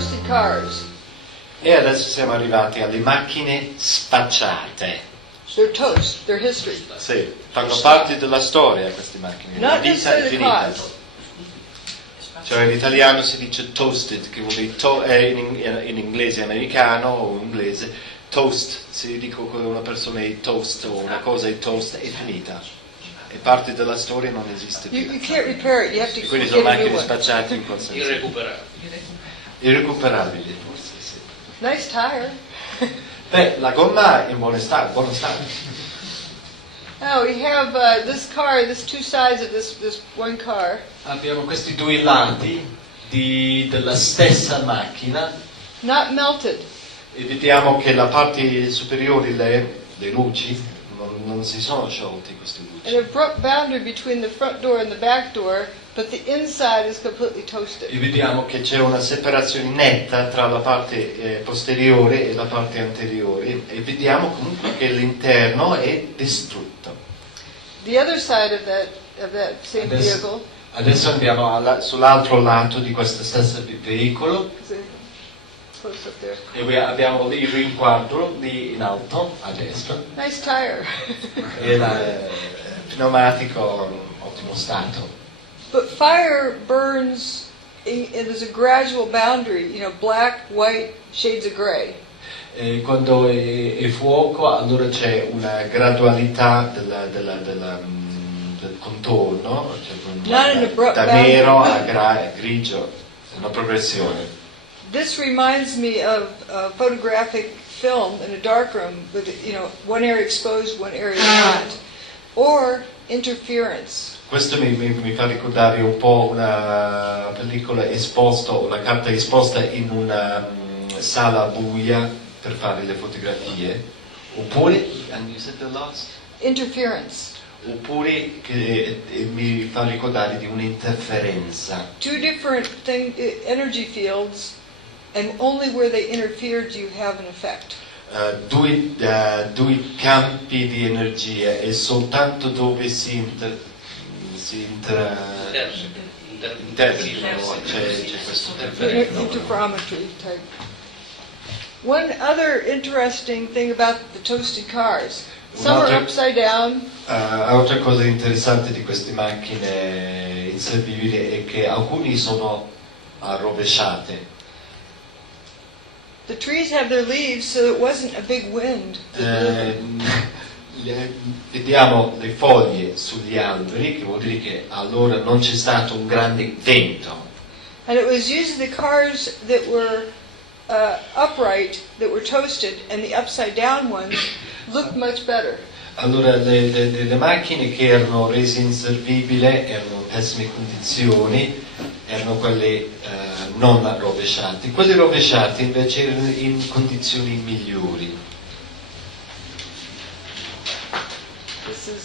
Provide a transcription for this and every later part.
toasted cars. E adesso siamo arrivati alle macchine spacciate. They're toast, they're history. Sì, fanno parte della storia queste macchine. La Not vita è necessarily the finita. cause. Cioè in italiano si dice toasted, che vuol dire in inglese americano o inglese, toast, se io dico che una persona è toast o una cosa è toast, è finita. È parte della storia, non esiste più. You can't repair it, you have to Quindi get sono a new macchine one. spacciate in quel senso. Irrecuperabili, forse, sì. Nice tire. Beh, la gomma è in buono stato. Now we have this car, this two sides of this one car. Abbiamo questi due lati della stessa macchina Not melted. e vediamo che la parte superiore, le luci, non si sono sciolte queste luci. And a boundary between the front door and the back door, but the inside is completely toasted. E vediamo che c'è una separazione netta tra la parte posteriore e la parte anteriore e vediamo comunque che l'interno è distrutto. The other side of that same vehicle. Adesso andiamo sull'altro lato di questo stesso veicolo Close up there. e abbiamo il rinquadro lì in alto a destra Nice tire. e il pneumatico ottimo stato. But fire burns, and there's a gradual boundary, black, white, shades of gray. E quando è fuoco allora c'è una gradualità del contorno, cioè da nero a grigio, una progressione. This reminds me of photographic film in a darkroom with one area exposed, one area not, or interference. Questo mi fa ricordare un po' una pellicola esposta, una carta esposta in una sala buia per fare le fotografie, oppure, and you said the last? Interference. Oppure che mi fa ricordare di un'interferenza. Two different energy fields, and only where they interfere do you have an effect. Due campi di energia e soltanto dove si interfacciano c'è questo interferenza. Interferometry type. One other interesting thing about the toasted cars. Some are upside down. Altra cosa interessante di queste macchine inservibili è che alcuni sono rovesciate. The trees have their leaves, so it wasn't a big wind. Vediamo le foglie sugli alberi, che vuol dire che allora non c'è stato un grande vento. And it was usually the cars that were upright, that were toasted, and the upside down ones looked much better. Allora le macchine che erano rese inservibili erano in pessime condizioni, erano quelle non rovesciate. Quelle rovesciate invece erano in condizioni migliori.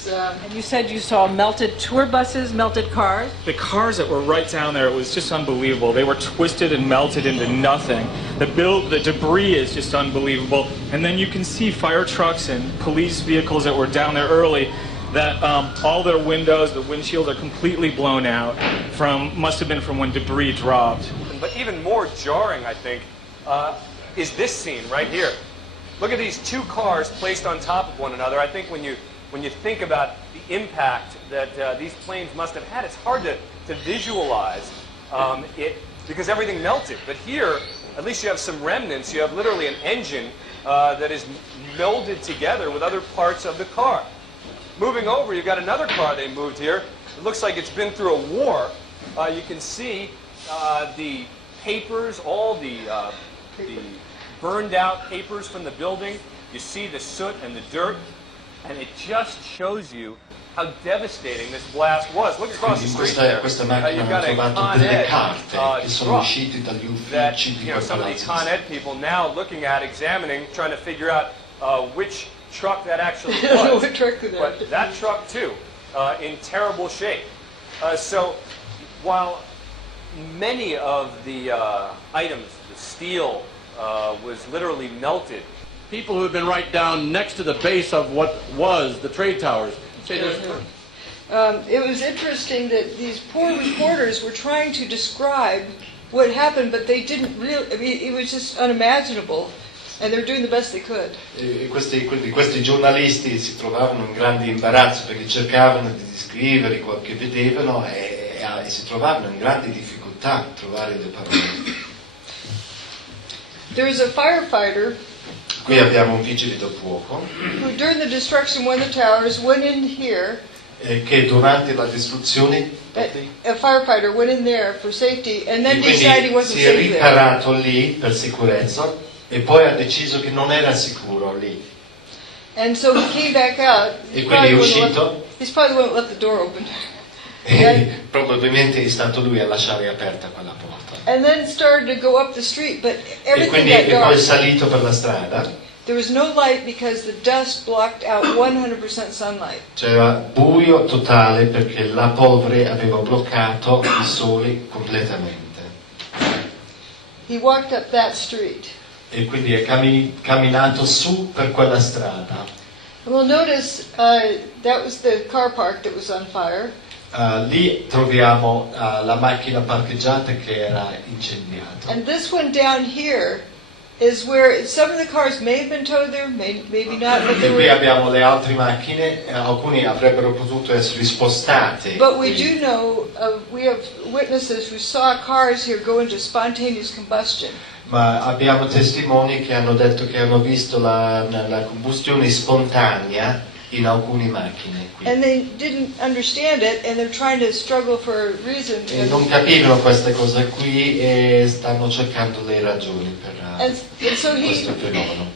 And you said you saw melted tour buses, melted cars? The cars that were right down there, it was just unbelievable. They were twisted and melted into nothing. The debris is just unbelievable. And then you can see fire trucks and police vehicles that were down there early that all their windows, the windshields are completely blown out must have been from when debris dropped. But even more jarring, I think, is this scene right here. Look at these two cars placed on top of one another. I think when you think about the impact that these planes must have had, it's hard to visualize it because everything melted. But here, at least you have some remnants. You have literally an engine that is melded together with other parts of the car. Moving over, you've got another car they moved here. It looks like it's been through a war. You can see the papers, all the burned out papers from the building. You see the soot and the dirt. And it just shows you how devastating this blast was. Look across the street there. Questa macchina You've got ha a trovato Con delle Ed carte che sono truck uscite dagli that, uffici di quel some of the palazzo. Con Ed people now looking at, examining, trying to figure out which truck that actually was. What truck did that? But that truck too, in terrible shape. So while many of the items, the steel was literally melted, people who have been right down next to the base of what was the trade towers say there's... It was interesting that these poor reporters were trying to describe what happened, but they didn't really, I mean, it was just unimaginable, and they were doing the best they could. Quindi questi giornalisti si trovavano in grande imbarazzo perché cercavano di descrivere quello che vedevano e si trovavano in grandi difficoltà a trovare le parole. There was a firefighter Qui abbiamo un vigile del fuoco who, during the destruction, one of the towers went in here. Che durante la distruzione A firefighter went in there for safety, and then e quindi decided he wasn't si è safe there. riparato lì per sicurezza e poi ha deciso che non era sicuro lì. And so he came back out. E quindi è uscito. He's probably the one who left the door open. E probabilmente è stato lui a lasciare aperta quella porta. And then started to go up the street, but E everything quindi got è poi dark. salito per la strada. There was no light because the dust blocked out 100% sunlight. C'era buio totale perché la polvere aveva bloccato il sole completamente. He walked up that street. E quindi è camminato su per quella strada. And we'll notice that was the car park that was on fire. Lì troviamo la macchina parcheggiata che era incendiata. And this one down here is where some of the cars may have been towed there, maybe not, but E they qui were. abbiamo le altre macchine, alcuni avrebbero potuto essere spostate. But we do know, we have witnesses who saw cars here go into spontaneous combustion. Ma abbiamo testimoni che hanno detto che hanno visto la combustione spontanea in alcune macchine qui. And they didn't understand it, and they're trying to struggle for a reason. E non capivano queste cose qui e stanno cercando le ragioni per And so questo fenomeno.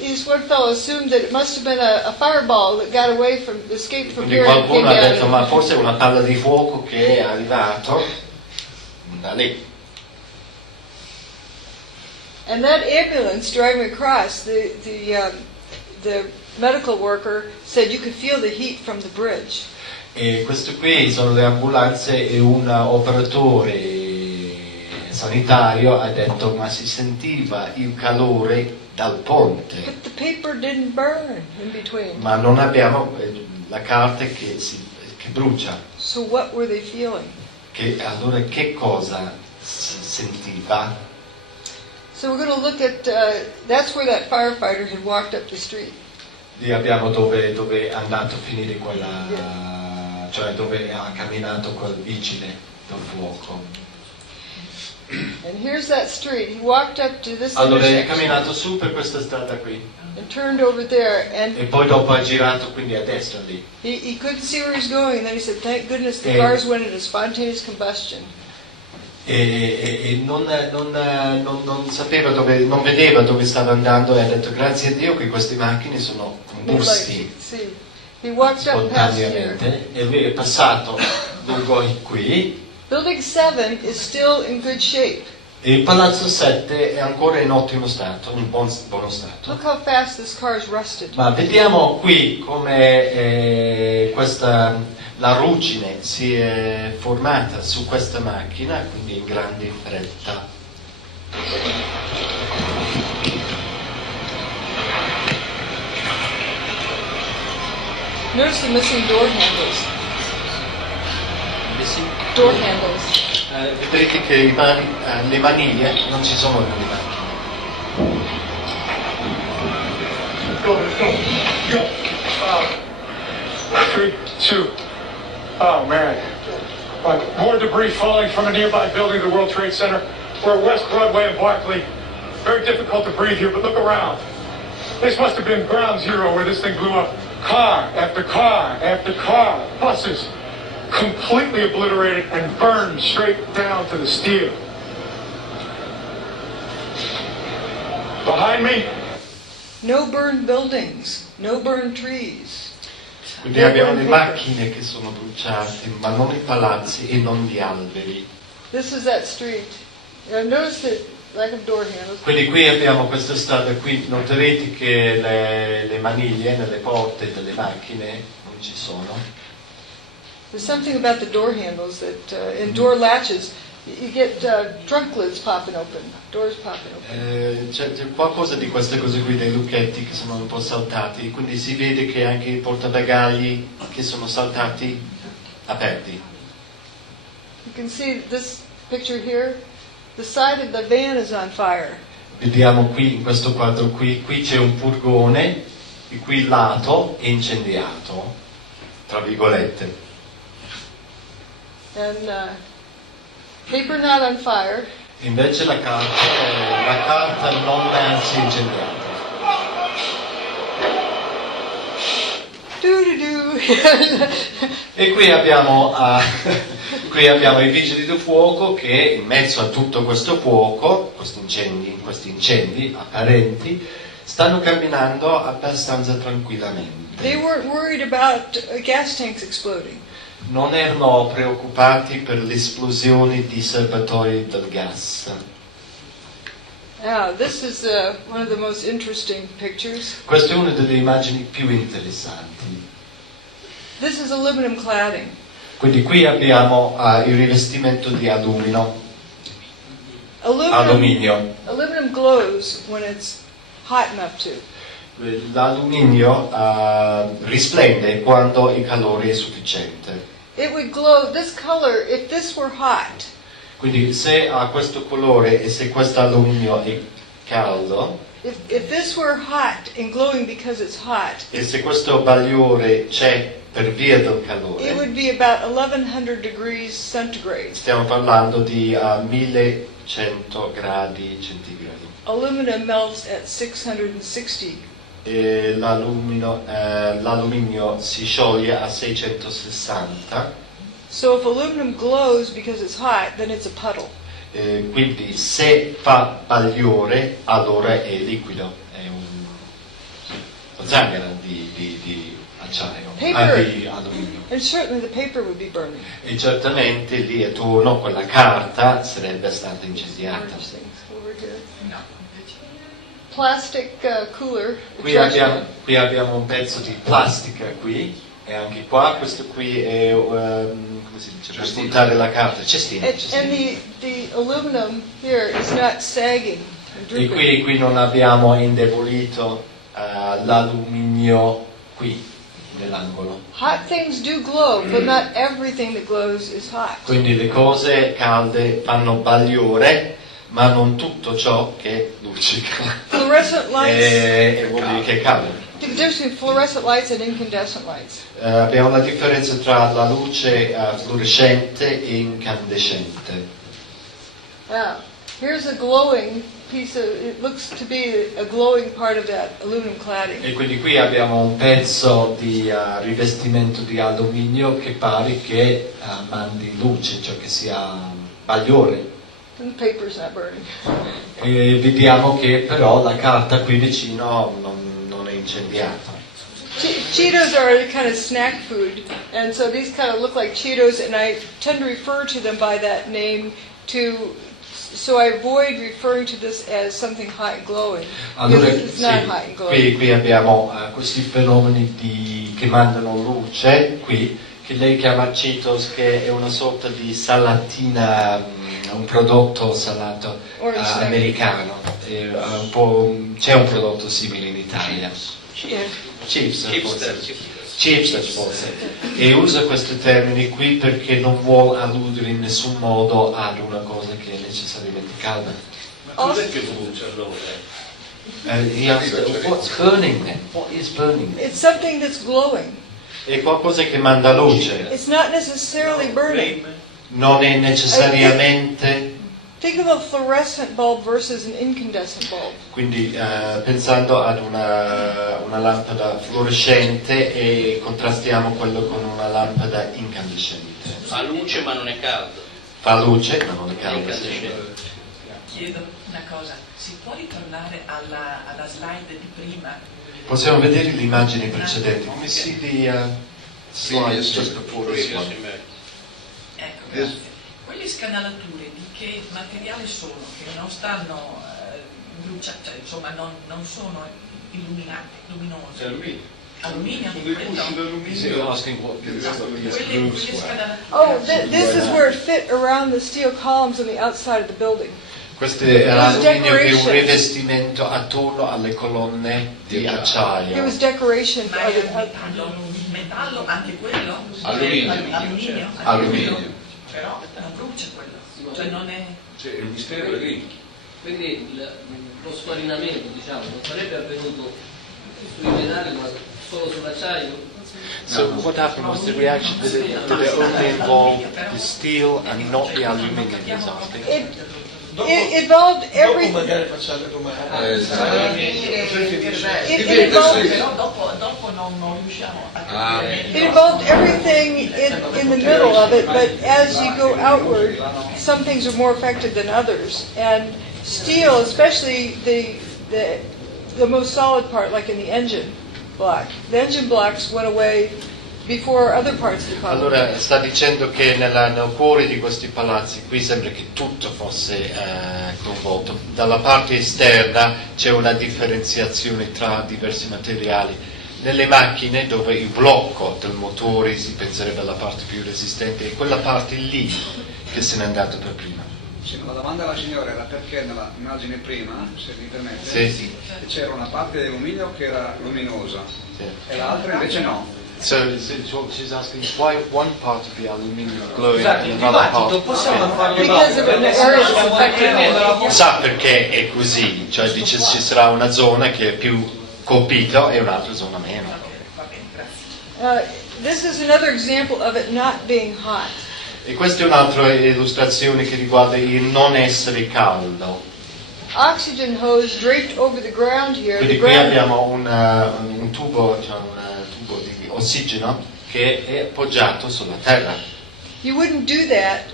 he's one fellow assumed that it must have been a fireball that got away from, escaped from Quindi here and came qualcuno ha detto down. ma forse è una palla di fuoco che è arrivato da lì. And that ambulance driving across, the medical worker said you could feel the heat from the bridge. E questo qui sono le ambulanze e un operatore sanitario ha detto ma si sentiva il calore dal ponte. But the paper didn't burn in between. Ma non abbiamo la carta che brucia. So what were they feeling? Allora che cosa si sentiva? So we're going to look at, that's where that firefighter had walked up the street. Lì abbiamo dove è andato a finire cioè dove ha camminato quel vigile del fuoco. And here's that street. He walked up to this Allora è intersection camminato su per questa strada qui and turned over there, and e poi dopo ha girato quindi a destra lì. he couldn't see where he was going, and then he said, thank goodness the Eh. cars went into spontaneous combustion. E non sapeva non vedeva dove stava andando e ha detto grazie a Dio che queste macchine sono combusti See, he walked up past here. spontaneamente e lui è passato lungo qui Building 7 is still in good shape. e il palazzo 7 è ancora in ottimo stato, in buono stato. Look how fast this car is rusted. Ma vediamo qui come la ruggine si è formata su questa macchina, quindi in grande fretta. Notice the missing door handles. Door handles. Vedrete che le maniglie non ci sono nelle macchine. Go. 3, 2. Oh, man. More debris falling from a nearby building, the World Trade Center. We're at West Broadway and Barclay. Very difficult to breathe here, but look around. This must have been ground zero where this thing blew up. Car after car after car. Buses. Completely obliterated and burned straight down to the steel. Behind me, No burned buildings. No burned trees. Quindi abbiamo le macchine che sono bruciate, ma non i palazzi e non gli alberi. This is that street. Notice the lack of door handles. Quindi qui abbiamo questa strada qui, noterete che le maniglie nelle porte delle macchine non ci sono. There's something about the door handles that in door latches you get trunk lids popping open, doors popping open. C'è qualcosa di queste cose qui, dei lucchetti che sono un po' saltati, quindi si vede che anche i portabagagli che sono saltati aperti. You can see this picture here. The side of the van is on fire. Vediamo qui, in questo quadro qui c'è un furgone, il cui lato è incendiato, tra virgolette. And paper not on fire. Invece la carta non si è incendiata. E qui abbiamo i vigili del fuoco che in mezzo a tutto questo fuoco, questi incendi apparenti, stanno camminando abbastanza tranquillamente. They weren't worried about gas tanks exploding. Non erano preoccupati per l'esplosione di serbatoi del gas. Yeah, this is one of the most interesting pictures. Questa è una delle immagini più interessanti. This is aluminum cladding. Quindi qui abbiamo il rivestimento di alluminio. Aluminum glows when it's hot enough to. L'alluminio risplende quando il calore è sufficiente. It would glow this color if this were hot. Quindi se ha questo colore e se questo alluminio è caldo, If this were hot and glowing because it's hot, e se questo bagliore c'è per via del it calore, would be about 1100 degrees centigrade. stiamo parlando di 1100 gradi centigradi. Aluminum melts at 660. E l'alluminio si scioglie a 660. So if aluminum glows because it's hot, then it's a puddle. Quindi se fa bagliore allora è liquido, è una zanghera di acciaio, di alluminio. And certainly the paper would be burning. E certamente lì attorno quella carta sarebbe stata incendiata. Over here. Plastic cooler. Qui abbiamo un pezzo di plastica qui, e anche qua, questo qui è, come si dice, per spuntare la carta, cestino. And the aluminum here is not sagging and E drooping. qui non abbiamo indebolito l'alluminio qui, nell'angolo. Hot things do glow, but not everything that glows is hot. Quindi le cose calde fanno bagliore, ma non tutto ciò che luccica. Fluorescent lights. E vuol dire che è caldo. The difference between fluorescent lights and incandescent lights. Abbiamo la differenza tra la luce fluorescente e incandescente. Here's a glowing piece of, it looks to be a glowing part of that aluminum cladding. E quindi qui abbiamo un pezzo di rivestimento di alluminio che pare che mandi luce, cioè che sia bagliore. And the paper's not burning. E vediamo che però la carta qui vicino non è incendiata. Cheetos are a kind of snack food, and so these kind of look like Cheetos, and I tend to refer to them by that name so I avoid referring to this as something hot and glowing, because Allora, it's not hot and glowing. qui abbiamo questi fenomeni che mandano luce, qui, che lei chiama Cheetos, che è una sorta di salatina, un prodotto salato americano. C'è un prodotto simile in Italia. Chipster forse. E usa questi termini qui perché non vuole alludere in nessun modo ad una cosa che è necessariamente calda. Cos'è che brucia allora? What's burning then? What is burning then? It's something that's glowing. È qualcosa che manda luce. It's not necessarily burning. Non è necessariamente. Think of a fluorescent bulb versus an incandescent bulb. Quindi pensando ad una lampada fluorescente e contrastiamo quello con una lampada incandescente. Fa luce ma non è caldo. Fa luce ma non è caldo. Chiedo una cosa, si può ritornare alla slide di prima? Possiamo vedere le immagini precedenti. Come si slide just before this one? Ecco, grazie. Quelle scanalature di che materiale sono? Che non stanno bruciando, cioè, insomma non sono illuminate, luminose. Alluminio? Oh, this is where it fit around the steel columns on the outside of the building. Questo è l'alluminio che è un rivestimento attorno alle colonne di It acciaio. was decoration. Ma è metallo anche quello? Alluminio. Alluminio. Alluminio. Però non brucia quello, cioè non è... Cioè, il mistero è lì. Quindi lo sfarinamento, diciamo, non sarebbe avvenuto sui metalli ma solo sull'acciaio? So what happened was the reaction, did it only involve the steel and not the aluminium, he's asking? It involved everything. It involved everything in the middle of it, but as you go outward, some things are more affected than others. And steel, especially the most solid part, like in the engine block. The engine blocks went away before other parts of the car. Allora sta dicendo che nel cuore di questi palazzi qui sembra che tutto fosse coinvolto. Dalla parte esterna c'è una differenziazione tra diversi materiali. Nelle macchine dove il blocco del motore si penserebbe alla parte più resistente, è quella parte lì che se n'è andato per prima. Sì, la domanda alla signora era perché nella immagine prima, se mi permette, sì. C'era una parte di alluminio che era luminosa e l'altra invece no. So she's asking why one part of the aluminium is glowing and another part. Because of an area that's affected. Sa perché è così, cioè dice ci sarà una zona che è più colpita e un'altra zona meno. This is another example of it not being hot. E questa è un'altra illustrazione che riguarda il non essere caldo. Oxygen hose draped over the ground here. Quindi qui abbiamo un tubo, diciamo, di ossigeno che è appoggiato sulla terra. You wouldn't do that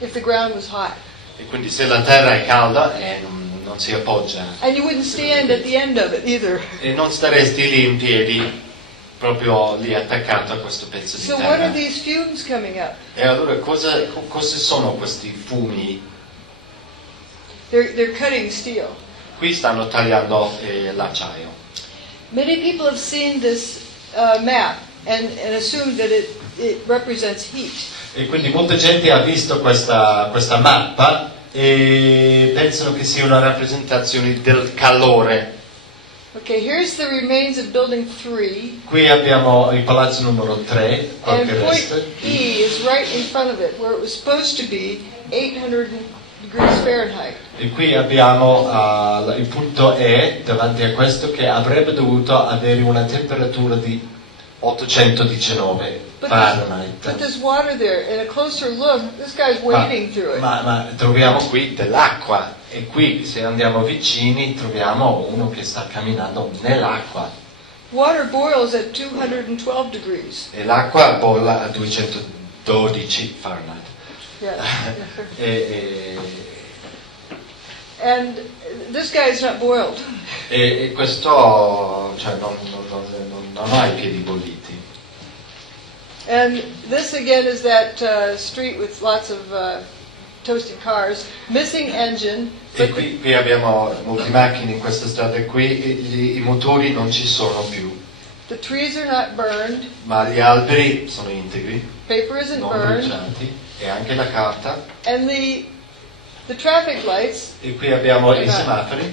if the ground was hot. E quindi se la terra è calda non si appoggia. And you wouldn't stand at the end of it either. E non staresti lì in piedi, proprio lì attaccato a questo pezzo di So terra. what are these fumes coming up? E allora cosa sono questi fumi? They're cutting steel. Qui stanno tagliando l'acciaio. Many people have seen this map and assumed that it represents heat. E quindi molta gente ha visto questa mappa e pensano che sia una rappresentazione del calore. Okay, here's the remains of building 3. Qui abbiamo il palazzo numero 3, And qualche point resto. E is right in front of it, where it was supposed to be 800 degrees Fahrenheit. E qui abbiamo il punto E davanti a questo che avrebbe dovuto avere una temperatura di 819 Fahrenheit. But there's water there, and a closer look, this guy's wading through it. Ma troviamo qui dell'acqua e qui se andiamo vicini troviamo uno che sta camminando nell'acqua. Water boils at 212 degrees. E l'acqua bolla a 212 Fahrenheit. Yeah. And this guy is not boiled. E questo cioè, non ha i piedi bolliti. And this again is that street with lots of toasted cars, missing engine. E qui abbiamo molte macchine in questa strada qui, i motori non ci sono più. The trees are not burned. Ma gli alberi sono integri, Paper isn't non burned. bruciati, e anche la carta. And the traffic lights. E qui abbiamo i semafori.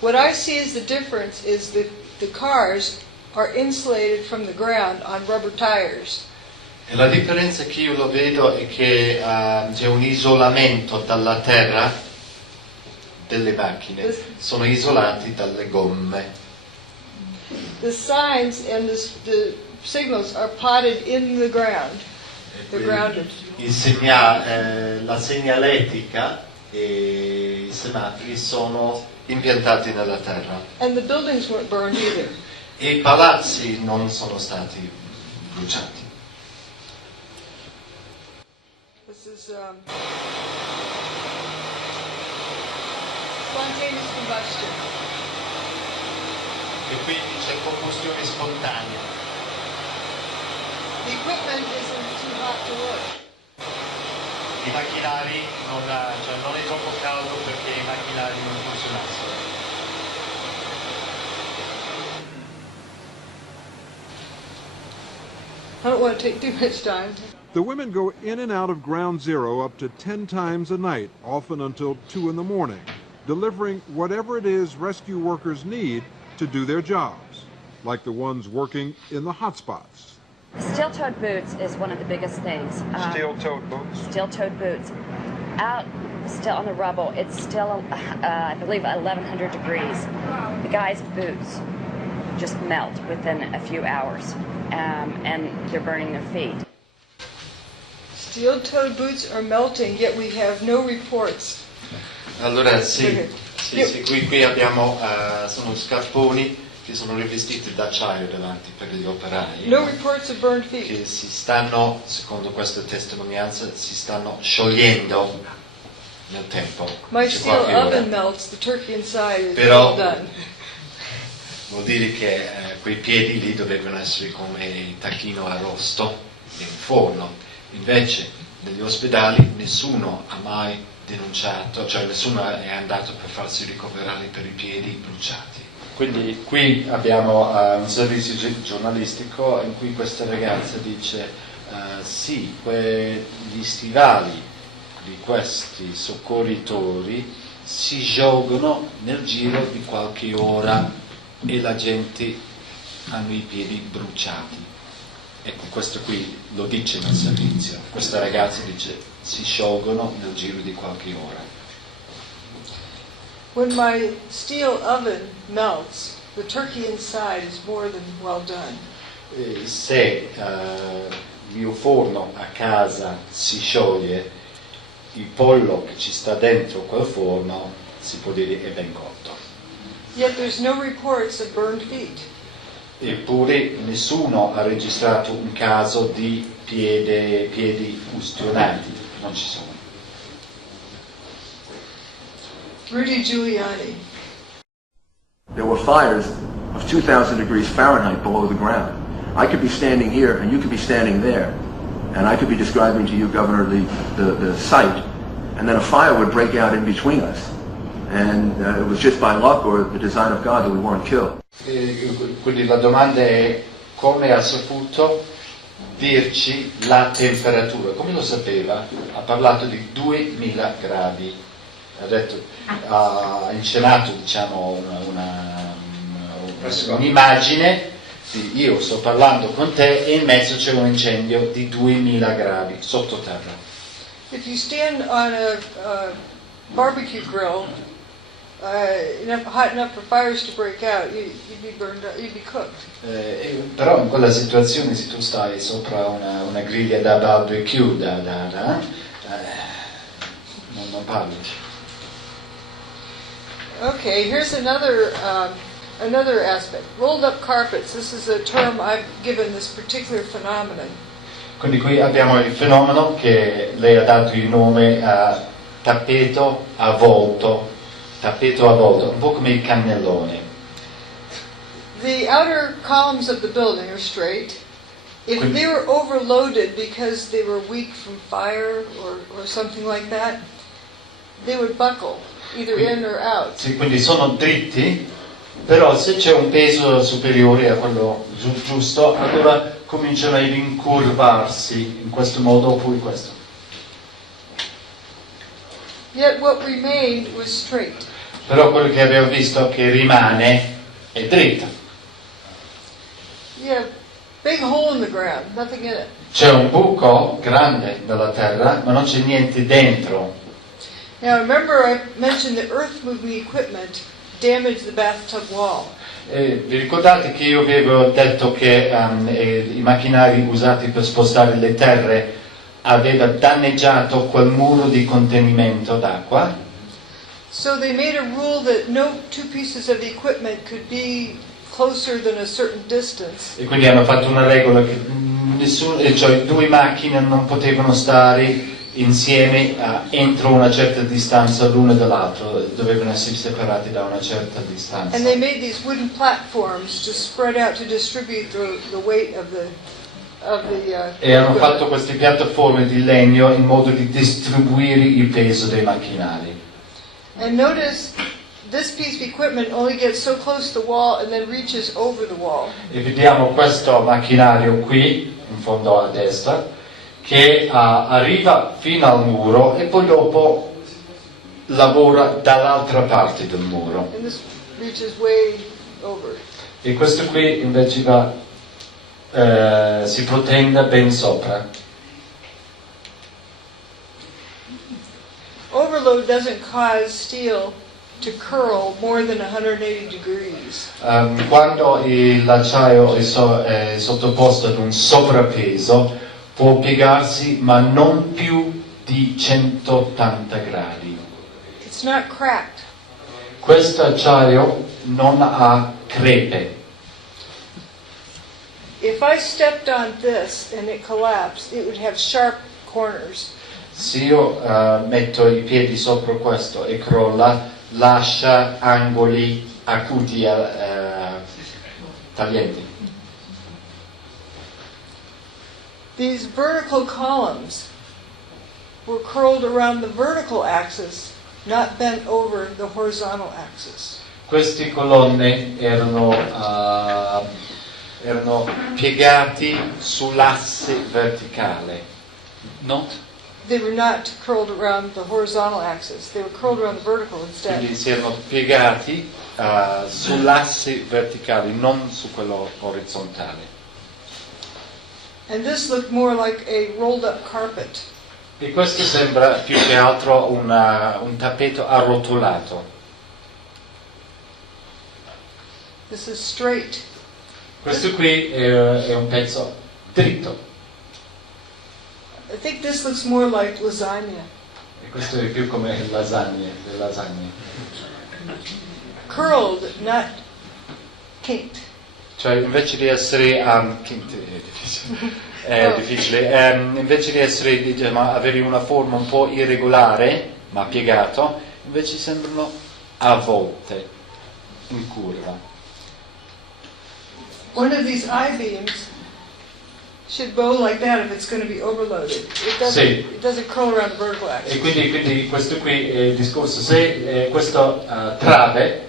What I see as the difference is that the cars are insulated from the ground on rubber tires. E la differenza che io lo vedo è che c'è un isolamento dalla terra delle macchine, sono isolati dalle gomme. The signs and the signals are potted in the ground. They're grounded. La segnaletica e i semafori sono impiantati nella terra. And the buildings weren't burned either. E i palazzi non sono stati bruciati. This is spontaneous combustion. E quindi c'è combustione spontanea. The equipment isn't too hot to work. I macchinari non è troppo caldo perché i macchinari non funzionassero. I don't want to take too much time. The women go in and out of Ground Zero up to 10 times a night, often until 2 in the morning, delivering whatever it is rescue workers need to do their jobs, like the ones working in the hotspots. Steel-toed boots is one of the biggest things. Steel-toed boots? Steel-toed boots. Out still on the rubble. It's still, I believe, 1100 degrees. The guy's boots just melt within a few hours, and they're burning their feet. Steel-toed boots are melting, yet we have no reports. Allora sì, qui abbiamo, sono scarponi che sono rivestiti d'acciaio davanti per gli operai. No reports of burned feet. Che si stanno, secondo questa testimonianza, si stanno sciogliendo nel tempo. My steel oven melts, the turkey inside is Però well done. vuol dire che quei piedi lì dovrebbero essere come il tacchino arrosto in un forno. Invece negli ospedali nessuno ha mai denunciato, cioè nessuno è andato per farsi ricoverare per i piedi bruciati. Quindi qui abbiamo un servizio giornalistico in cui questa ragazza dice sì, gli stivali di questi soccorritori si sciolgono nel giro di qualche ora e la gente hanno i piedi bruciati. Ecco, questo qui lo dice nel servizio. Questa ragazza dice si sciolgono nel giro di qualche ora. When my steel oven melts, the turkey inside is more than well done. Se il mio forno a casa si scioglie, il pollo che ci sta dentro quel forno si può dire è ben cotto. Yet there's no reports of burned feet. Eppure nessuno ha registrato un caso di piedi ustionati, non ci sono. Rudy Giuliani. There were fires of 2,000 degrees Fahrenheit below the ground. I could be standing here and you could be standing there, and I could be describing to you, Governor, the site, and then a fire would break out in between us. And it was just by luck or the design of God that we weren't killed. Quindi la domanda è come ha saputo dirci la temperatura? Come lo sapeva? Ha parlato di 2000 gradi. Ha inscenato, diciamo, un'immagine di io sto parlando con te e in mezzo c'è un incendio di 2000 gradi sottoterra. If you stand on a barbecue grill hot enough for fires to break out, you'd be burned up, you'd be cooked. Però in quella situazione, se tu stai sopra una griglia da barbecue, non parli. Okay, here's another aspect. Rolled up carpets. This is a term I've given this particular phenomenon. Quindi qui abbiamo il fenomeno che lei ha dato il nome a tappeto avvolto, un po' come il cannellone. The outer columns of the building are straight. If they were overloaded because they were weak from fire or something like that, they would buckle. Either in or out. Sì, quindi sono dritti, però se c'è un peso superiore a quello giusto, allora cominciano ad incurvarsi in questo modo oppure questo. Yet what remained was straight. Però quello che abbiamo visto che rimane è dritto. Yeah, big hole in the ground, nothing in it. C'è un buco grande nella terra, ma non c'è niente dentro. Now remember I mentioned the earth-moving equipment damaged the bathtub wall. Vi ricordate che io avevo detto che i macchinari usati per spostare le terre aveva danneggiato quel muro di contenimento d'acqua? So they made a rule that no two pieces of equipment could be closer than a certain distance. E quindi hanno fatto una regola che cioè due macchine non potevano stare insieme entro una certa distanza l'una dall'altro, dovevano essere separati da una certa distanza. And they made these wooden platforms to spread out to distribute the weight of the e hanno fatto queste piattaforme di legno in modo di distribuire il peso dei macchinari. And notice this piece of equipment only gets so close to the wall and then reaches over the wall. E vediamo questo macchinario qui in fondo a destra che arriva fino al muro e poi dopo lavora dall'altra parte del muro. And this reaches way over. E questo qui invece va, si protende ben sopra. overload doesn't cause steel to curl more than 180 degrees. Quando l'acciaio è sottoposto ad un sovrappeso può piegarsi ma non più di 180 gradi. It's not cracked. Questo acciaio non ha crepe. If I stepped on this and it collapsed, it would have sharp corners. Se io metto i piedi sopra questo e crolla, lascia angoli acuti taglienti. These vertical columns were curled around the vertical axis, not bent over the horizontal axis. Queste colonne erano piegati sull'asse verticale. No? They were not curled around the horizontal axis. They were curled around the vertical instead. Quindi si erano piegati sull'asse verticale, non su quello orizzontale. And this looked more like a rolled up carpet. E questo sembra più che altro un tappeto arrotolato. This is straight. Questo qui è un pezzo dritto. I think this looks more like lasagna. E questo è più come le lasagne. Curled, not kinked. Cioè invece di essere è difficile, invece di essere, diciamo, avere una forma un po' irregolare ma piegato, invece sembrano avvolte in curva. One of these I-beams should bow like that if it's going to be overloaded. It doesn't curl around the vertical axis. E quindi questo qui è il discorso, se questo trave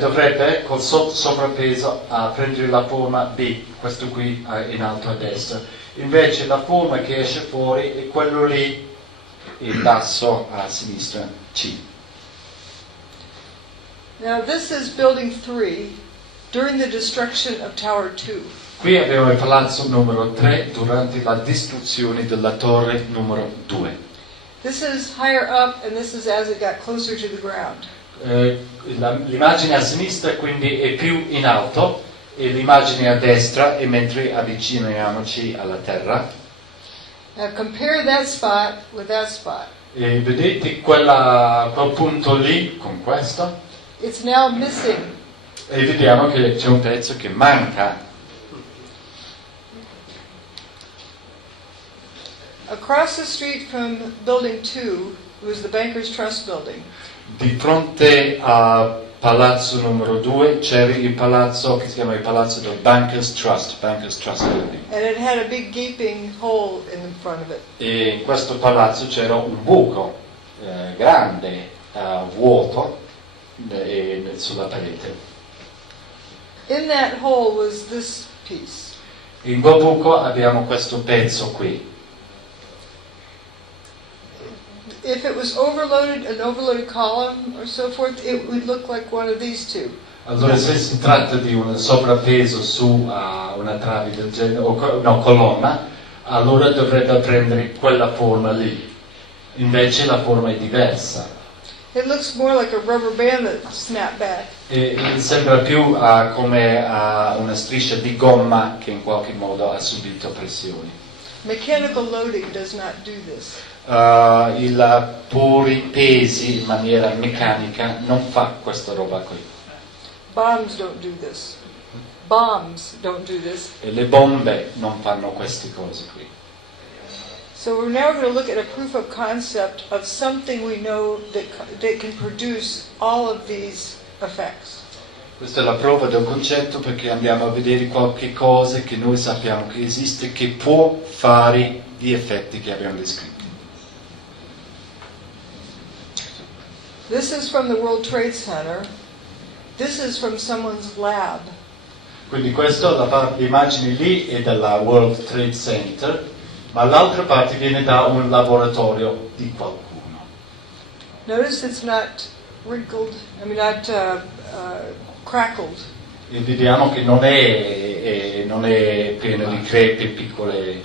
dovrebbe col sovrappeso prendere la forma B, questo qui in alto a destra, invece la forma che esce fuori è quello lì in basso a sinistra, C. Now this is building 3 during the destruction of Tower 2. Qui abbiamo il palazzo numero 3 durante la distruzione della torre numero 2. This is higher up and this is as it got closer to the ground. L'immagine a sinistra quindi è più in alto e l'immagine a destra è mentre avviciniamoci alla terra. Now compare that spot with that spot. E vedete quel punto lì con questo? It's now missing. E vediamo che c'è un pezzo che manca. Across the street from building 2 was the Bankers Trust building. Di fronte a palazzo numero 2 c'era il palazzo che si chiama il palazzo del Bankers Trust Building. And it had a big gaping hole in front of it. E in questo palazzo c'era un buco grande, vuoto, sulla parete. In that hole was this piece. In quel buco abbiamo questo pezzo qui. If it was overloaded, an overloaded column or so forth, it would look like one of these two. Allora se si tratta di un sovrappeso su una trave del genere, o no, colonna, allora dovrebbe prendere quella forma lì. Invece la forma è diversa. It looks more like a rubber band that snapped back. E sembra più come una striscia di gomma che in qualche modo ha subito pressioni. Mechanical loading does not do this. Il porre pesi in maniera meccanica non fa questa roba qui. Bombs don't do this. Bombs don't do this. E le bombe non fanno queste cose qui. So we're now going to look at a proof of concept of something we know that can produce all of these effects. Questa è la prova del concetto perché andiamo a vedere qualche cosa che noi sappiamo che esiste che può fare gli effetti che abbiamo descritto. This is from the World Trade Center. This is from someone's lab. Quindi l'immagine lì è dalla World Trade Center, ma l'altra parte viene da un laboratorio di qualcuno. Notice it's not wrinkled, not crackled. E vediamo che non è pieno di crepe piccole.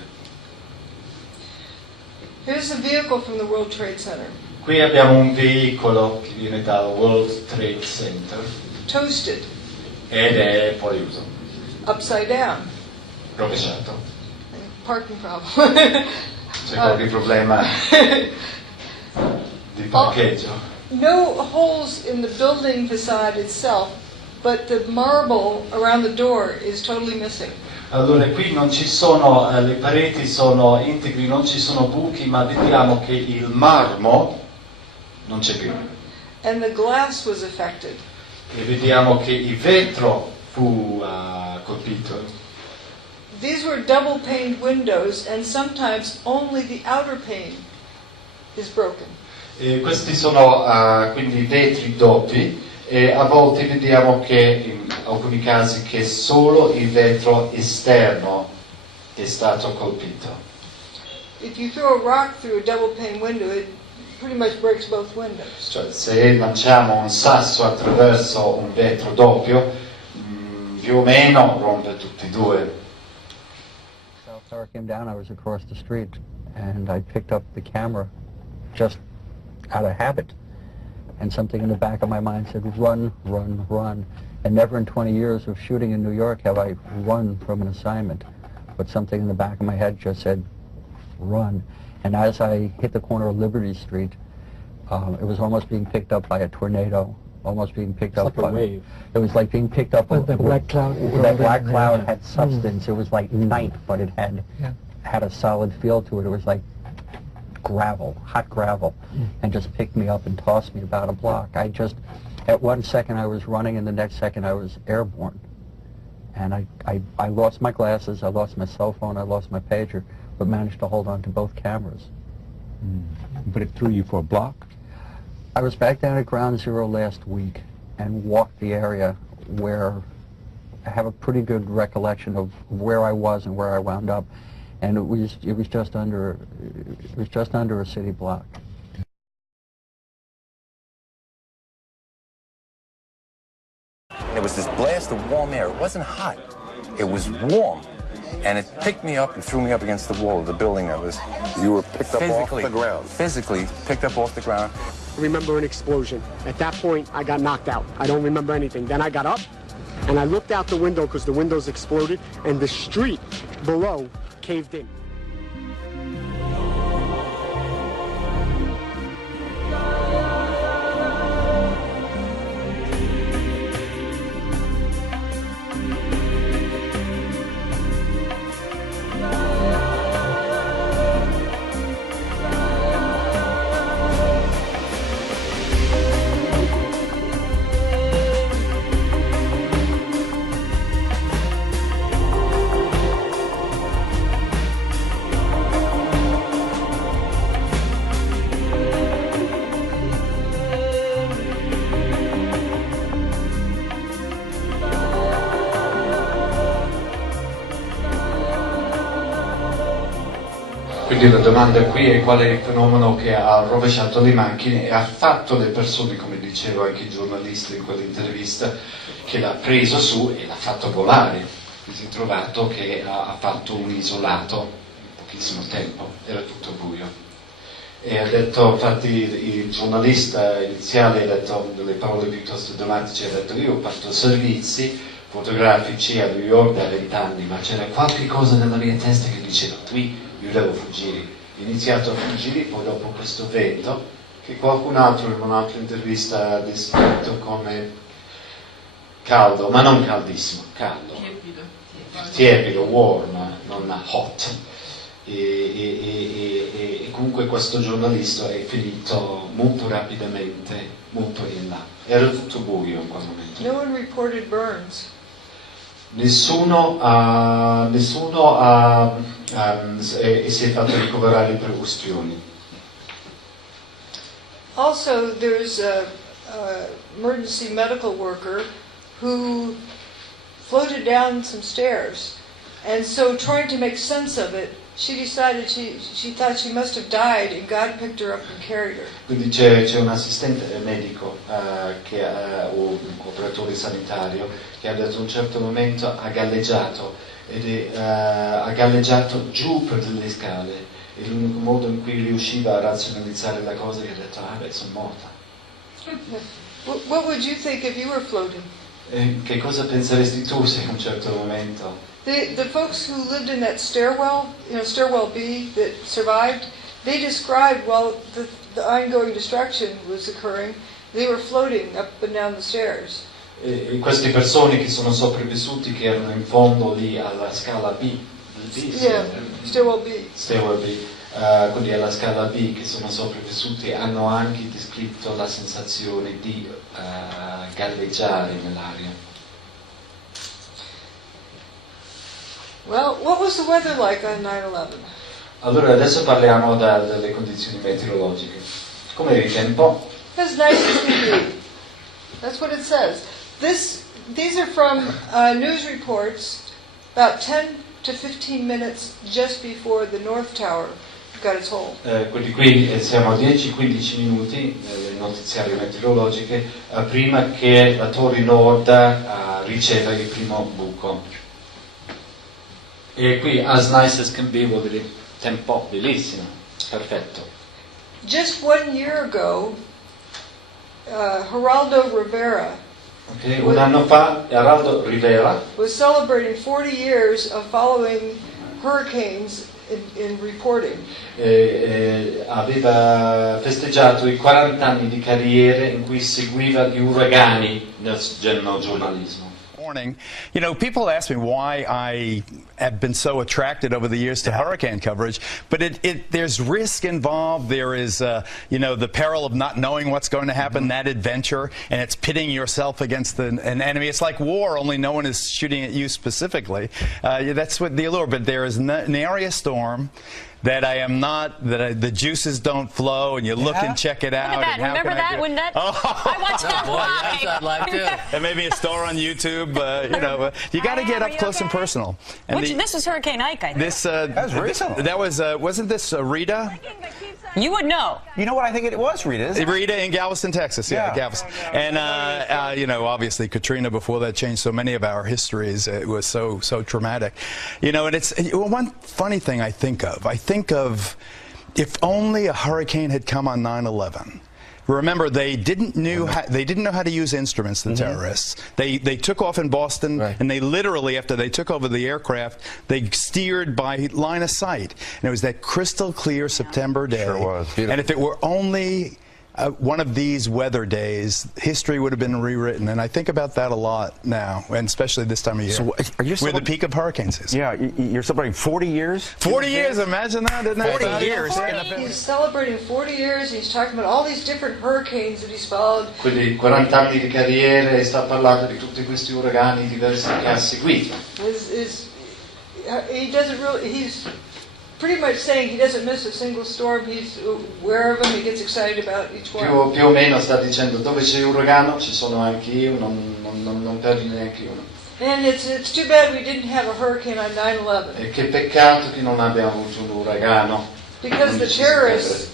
Here's a vehicle from the World Trade Center. Qui abbiamo un veicolo che viene dal World Trade Center. Toasted. Ed è fuori uso. Upside down. Rovesciato. Parking problem. C'è qualche problema di parcheggio? No holes in the building facade itself, but the marble around the door is totally missing. Allora qui non ci sono, le pareti sono integri, non ci sono buchi, ma vediamo che il marmo non c'è più. And the glass was affected. E vediamo che il vetro fu colpito. These were double paned windows, and sometimes only the outer pane is broken. Questi sono quindi vetri doppi e a volte vediamo che in alcuni casi che solo il vetro esterno è stato colpito. If you throw a rock through a double pane window, it pretty much breaks both windows. Cioè, se lanciamo un sasso attraverso un vetro doppio, più o meno rompe tutti e due. South Tower came down, I was across the street, and I picked up the camera just out of habit. And something in the back of my mind said, run, run, run. And never in 20 years of shooting in New York have I run from an assignment. But something in the back of my head just said, run. And as I hit the corner of Liberty Street, it was almost being picked up by a tornado, almost being picked up by a wave. It was like being picked up by the black cloud. That black cloud had substance. It was like night, but it had a solid feel to it. It was like gravel, hot gravel, and just picked me up and tossed me about a block. At one second I was running, and the next second I was airborne. And I lost my glasses, I lost my cell phone, I lost my pager, but managed to hold on to both cameras. But it threw you for a block? I was back down at Ground Zero last week and walked the area where I have a pretty good recollection of where I was and where I wound up. And it was just under a city block. And there was this blast of warm air. It wasn't hot. It was warm. And it picked me up and threw me up against the wall of the building that was... You were picked up off the ground? Physically picked up off the ground. I remember an explosion. At that point, I got knocked out. I don't remember anything. Then I got up, and I looked out the window because the windows exploded, and the street below caved in. Quindi la domanda qui è qual è il fenomeno che ha rovesciato le macchine e ha fatto le persone, come diceva anche il giornalista in quell'intervista, che l'ha preso su e l'ha fatto volare. Si è trovato che ha fatto un isolato in pochissimo tempo, era tutto buio. E ha detto, infatti il giornalista iniziale ha detto delle parole piuttosto drammatiche, ha detto io ho fatto servizi fotografici a New York da 20 anni, ma c'era qualche cosa nella mia testa che diceva qui io devo fuggire. Ho iniziato a fuggire, poi dopo questo vento, che qualcun altro in un'altra intervista ha descritto come caldo, ma non caldissimo, caldo, tiepido, warm, non hot. E comunque questo giornalista è finito molto rapidamente, molto in là. Era tutto buio in quel momento. No one reported burns. Nessuno si è fatto ricoverare per ustioni. Also, there's a emergency medical worker who floated down some stairs, and so trying to make sense of it, she decided she thought she must have died, and God picked her up and carried her. Quindi c'è un assistente medico o un operatore sanitario che ha detto a un certo momento ha galleggiato ha galleggiato giù per delle scale e l'unico modo in cui riusciva a razionalizzare la cosa è che ha detto, ah beh, sono morta. What would you think if you were floating? Che cosa penseresti tu se in un certo momento? The folks who lived in that stairwell, stairwell B that survived, they described while the ongoing destruction was occurring, they were floating up and down the stairs. E queste persone che sono sopravvissuti, che erano in fondo lì alla scala B, Stairwell B. Stairwell B, quindi alla scala B, che sono sopravvissuti, hanno anche descritto la sensazione di galleggiare nell'aria. Well, what was the weather like on 9/11? Allora adesso parliamo delle condizioni meteorologiche. Com'era il tempo? As nice as can be. That's what it says. These are from news reports about 10 to 15 minutes just before the North Tower got its hole. Quindi qui siamo a 10-15 minuti nelle notiziarie meteorologiche prima che la Torri Nord riceva il primo buco. E qui as nice as can be vuol dire tempo bellissimo, perfetto. Just 1 year ago, Geraldo Rivera Un anno fa Geraldo Rivera was celebrating 40 years of following hurricanes in reporting. Aveva festeggiato i 40 anni di carriera in cui seguiva gli uragani nel giornalismo. Morning. You know, people ask me why I have been so attracted over the years to hurricane coverage, but there's risk involved. There is, you know, the peril of not knowing what's going to happen, that adventure, and it's pitting yourself against an enemy. It's like war, only no one is shooting at you specifically. That's what the allure, but there is an area storm that I am not, the juices don't flow, and you look and check it out. Look at that. Remember that? When that? I watched that live. Yes, I'd like to. And maybe a store on YouTube. You know, you got to get up close and personal. And this was Hurricane Ike, I think. This that was recent. That was wasn't this Rita? You would know. You know what? I think it was Rita. Isn't it? Rita in Galveston, Texas. Yeah, Galveston. And you know, obviously Katrina before that changed so many of our histories. It was so traumatic. You know, and it's one funny thing I think of if only a hurricane had come on 9/11. Remember, they didn't know how to use instruments, the terrorists. They took off in Boston, and they literally, after they took over the aircraft, they steered by line of sight. And it was that crystal clear September day. Sure was. Beautiful. And if it were only one of these weather days, history would have been rewritten. And I think about that a lot now, and especially this time of year. So are you where the peak of hurricanes is. Yeah, you're celebrating 40 years? 40 years, imagine that, isn't it? 40 years. He's celebrating 40 years, he's talking about all these different hurricanes that he's followed. Quindi 40 anni di carriera e sta parlando di tutti questi uragani diversi che ha seguito. He doesn't really, he's pretty much saying he doesn't miss a single storm. He's aware of them. He gets excited about each one. Più o meno sta dicendo dove c'è uragano ci sono anche io, non perdi neanche uno. And it's too bad we didn't have a hurricane on 9/11. E che peccato che non abbiamo avuto un uragano. Because the terrorists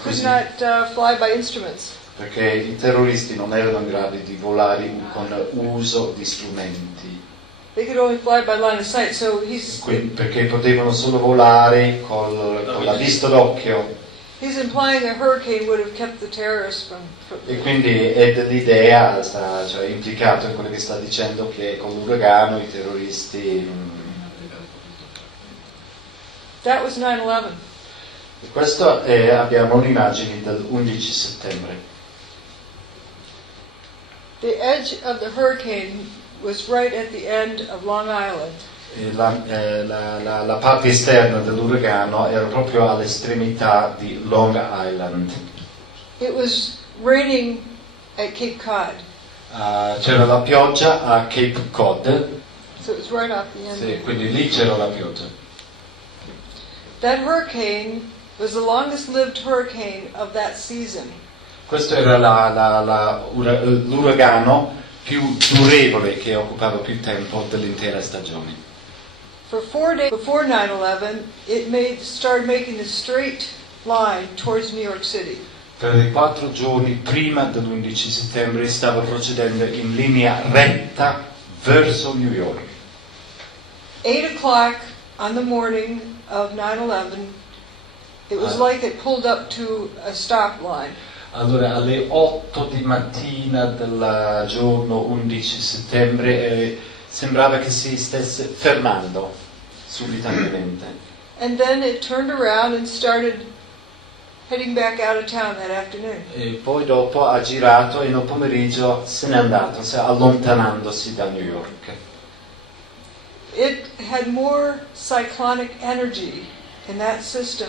could not fly by instruments. Perché i terroristi non erano in grado di volare con uso di strumenti. They could only fly by line of sight, so he's... Perché potevano solo volare con la vista d'occhio. He's implying a hurricane would have kept the terrorists from... E quindi è dell'idea, cioè implicato in quello che sta dicendo che con l'uragano i terroristi... That was 9/11. E questo abbiamo un'immagine dell'11 settembre. The edge of the hurricane was right at the end of Long Island. La parte esterna dell'uragano era proprio all'estremità di Long Island. It was raining at Cape Cod. C'era la pioggia a Cape Cod. So it was right off the end. Sì, quindi lì c'era la pioggia. That hurricane was the longest lived hurricane of that season. Questo era l'uragano più durevole che occupava più tempo dell'intera stagione. For 4 days before 9/11, it started making a straight line towards New York City. Per i 4 giorni prima dell'11 settembre stava procedendo in linea retta verso New York. 8 o'clock on the morning of 9/11, It was like it pulled up to a stop line. Allora, alle 8 di mattina del giorno 11 settembre sembrava che si stesse fermando subitamente. And then it turned around and started heading back out of town that afternoon. E poi dopo ha girato e nel pomeriggio se n'è andato, allontanandosi da New York. It had more cyclonic energy in that system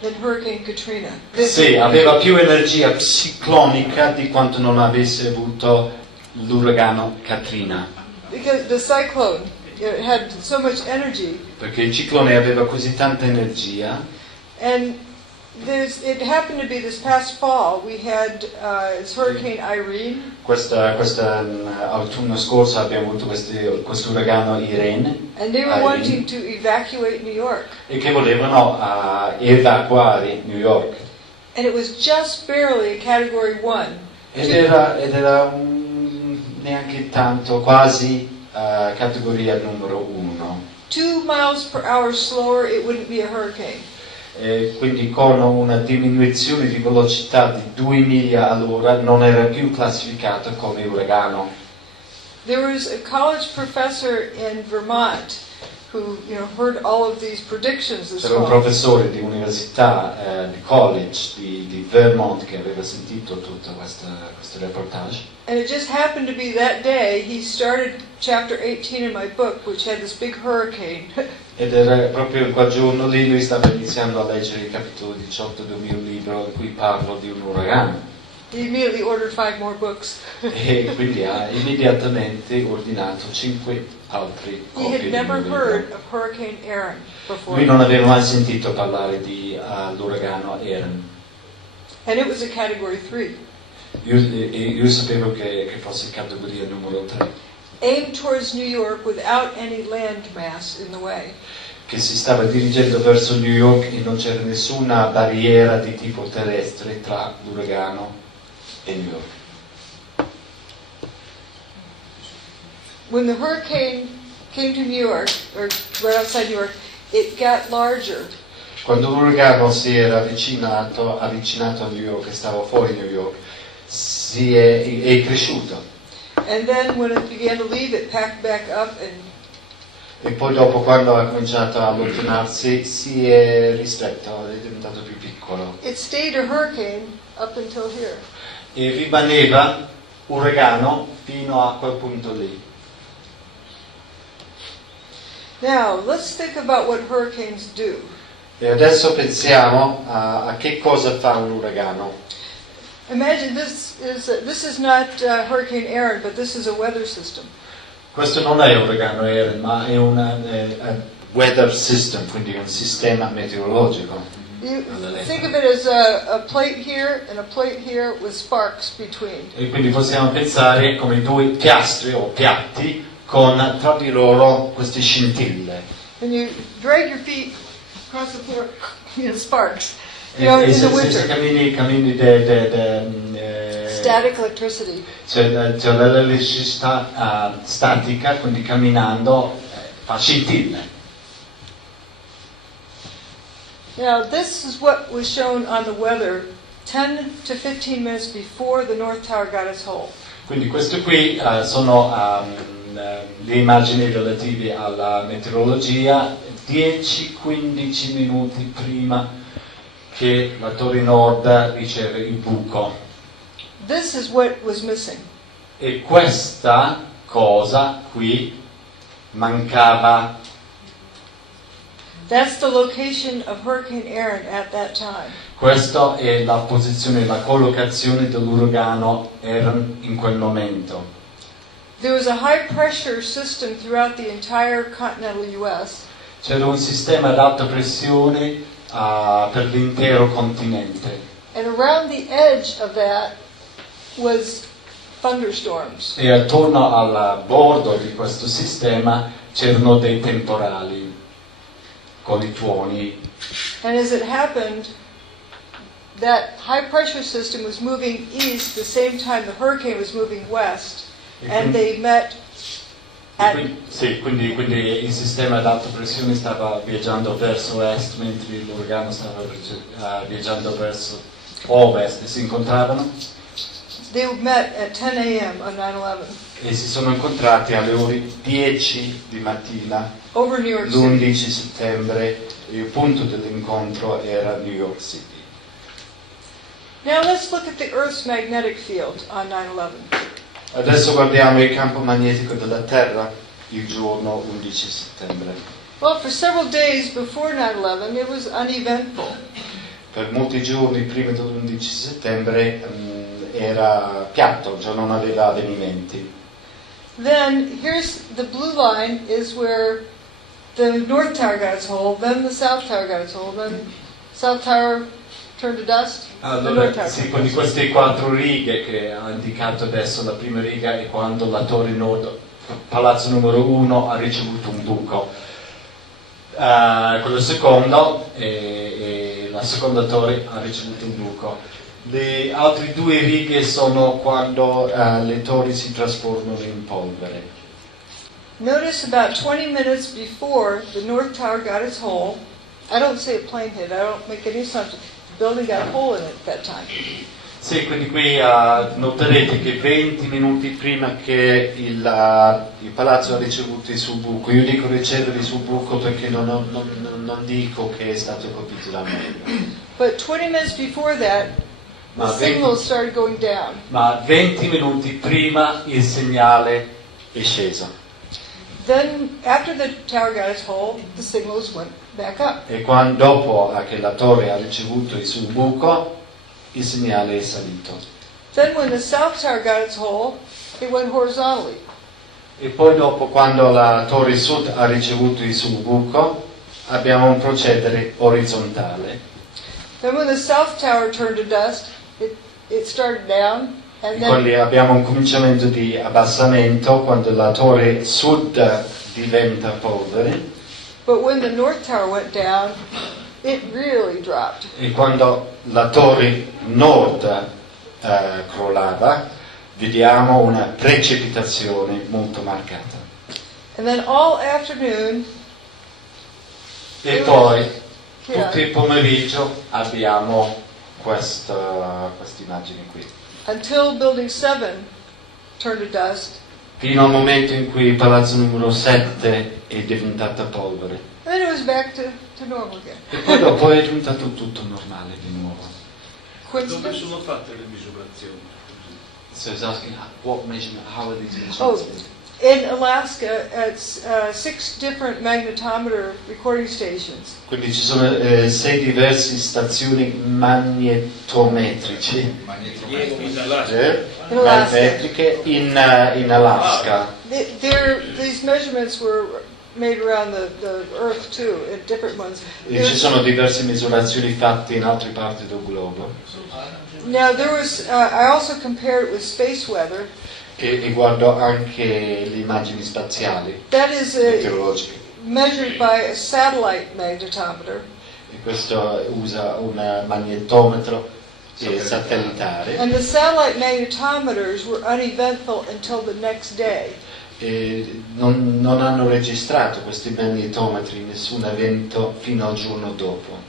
than Hurricane Katrina. Sì, aveva più energia ciclonica di quanto non avesse avuto l'uragano Katrina. Because the cyclone, it had so much energy. Perché il ciclone aveva così tanta energia. And it happened to be this past fall, we had Hurricane Irene. Autunno scorso abbiamo avuto questo uragano Irene. And they were wanting to evacuate New York. E che volevano evacuare New York. And it was just barely a Category 1. Ed era neanche tanto, quasi categoria numero 1. 2 miles per hour slower, it wouldn't be a hurricane. Quindi con una diminuzione di velocità di 2 miglia all'ora non era più classificato come uragano. There was a college professor in Vermont who, heard all of these predictions this C'era un fall. professore di università, di college di Vermont che aveva sentito tutto questo reportage. And it just happened to be that day he started chapter 18 in my book, which had this big hurricane. Ed era proprio quel giorno lì lui stava iniziando a leggere il capitolo 18 del mio libro in cui parlo di un uragano. He immediately ordered 5 more books. E quindi ha immediatamente ordinato 5 altri He copie had del never mio heard libro. of Hurricane Aaron before. Lui non aveva mai sentito parlare di l'uragano Aaron. And it was a Category 3. Io sapevo che fosse categoria numero 3. Aimed towards New York without any land mass in the way. Che si stava dirigendo verso New York e non c'era nessuna barriera di tipo terrestre tra l'uragano e New York. When the hurricane came to New York, or right outside New York, it got larger. Quando l'uragano si era avvicinato a New York e stava fuori New York, è cresciuto. And then when it began to leave, it packed back up and E poi dopo, quando ha cominciato a allontanarsi, si è ristretto, è diventato più piccolo. it stayed a hurricane up until here. E rimaneva uragano fino a quel punto lì. Now, let's think about what hurricanes do. E adesso pensiamo a che cosa fa un uragano. Imagine this is not Hurricane Aaron, but this is a weather system. Questo non è un uragano Aaron, ma è un weather system, quindi un sistema meteorologico. You think of it as a plate here and a plate here with sparks between. E quindi possiamo pensare come 2 piastre o piatti con tra di loro queste scintille. And you drag your feet across the floor, sparks. In the Se winter. cammini Static electricity. c'è l'elettricità statica, quindi camminando fa scintille. Now, this is what was shown on the weather 10 to 15 minutes before the North Tower got its hole. Quindi queste qui sono le immagini relative alla meteorologia 10-15 minuti prima che la Torre Nord riceve il buco. This is what was missing. E questa cosa qui mancava. That's the location of Hurricane Aaron at that time. Questa è la posizione, la collocazione dell'uragano Aaron in quel momento. There was a high pressure system throughout the entire continental US. C'era un sistema ad alta pressione per l'intero continente. And around the edge of that was thunderstorms. E attorno al bordo di questo sistema c'erano dei temporali con i tuoni. And as it happened, that high pressure system was moving east the same time the hurricane was moving west, and they met Sì, quindi il sistema ad alta pressione stava viaggiando verso est, mentre l'uragano stava viaggiando verso ovest, e si incontravano? They met at 10 a.m. on 9/11. E si sono incontrati alle ore 10 di mattina, Over New York l'11 City. settembre, e il punto dell'incontro era New York City. Now let's look at the Earth's magnetic field on 9/11. Adesso guardiamo il campo magnetico della Terra il giorno 11 settembre. Well, for several days before 9/11, it was uneventful. Per molti giorni prima dell'11 settembre era piatto, cioè non aveva avvenimenti. Then here's the blue line is where the North Tower got its hole, then the South Tower got its hole, then South Tower turned to dust. Allora, sì, quindi queste 4 righe che ha indicato adesso, la prima riga è quando la torre nord, palazzo numero 1, ha ricevuto un buco. Quello secondo, e la seconda torre ha ricevuto un buco. Le altre 2 righe sono quando le torri si trasformano in polvere. Notice about 20 minutes before the North Tower got its hole, I don't say a plane hit, I don't make any assumption. The building got a hole in it at that time. Sì, quindi qui noterete che 20 minuti prima che il palazzo ha ricevuto il suo buco, io dico ricevere il suo buco perché non dico che è stato colpito da me. But 20 minutes before that, the signal started going down. Ma 20 minuti prima il segnale è sceso. Then, after the tower got its hole, the signals went back up. E quando, dopo che la torre ha ricevuto il suo buco, il segnale è salito. Then when the South Tower got its hole, it went horizontally. E poi dopo, quando la torre sud ha ricevuto il suo buco, abbiamo un procedere orizzontale. Then when the South Tower turned to dust, it started down. And then Quindi abbiamo un cominciamento di abbassamento quando la torre sud diventa polvere. But when the North Tower went down, it really dropped. E quando la torre nord crollava, vediamo una precipitazione molto marcata. And then all afternoon, E poi, yeah, tutto il pomeriggio, abbiamo queste immagini qui. until Building 7 turned to dust. Fino al momento in cui il palazzo numero 7 è diventata polvere. And then it was back to normal again. E poi dopo è diventato tutto normale di nuovo. Dove sono fatte le misurazioni? So it's asking what measurement, how are these Oh, measurements? in Alaska, at 6 different magnetometer recording stations. Quindi ci sono 6 diverse stazioni magnetometrici. Magnetometriche in Alaska. These measurements were made around the Earth too, in different ones. E ci sono diverse misurazioni fatte in altre parti del globo. Now there was, I also compared it with space weather. E guardo anche le immagini spaziali, That is meteorologiche. measured by a satellite magnetometer. E questo usa un magnetometro satellitare. And the satellite magnetometers were uneventful until the next day. E non hanno registrato questi magnetometri nessun evento fino al giorno dopo.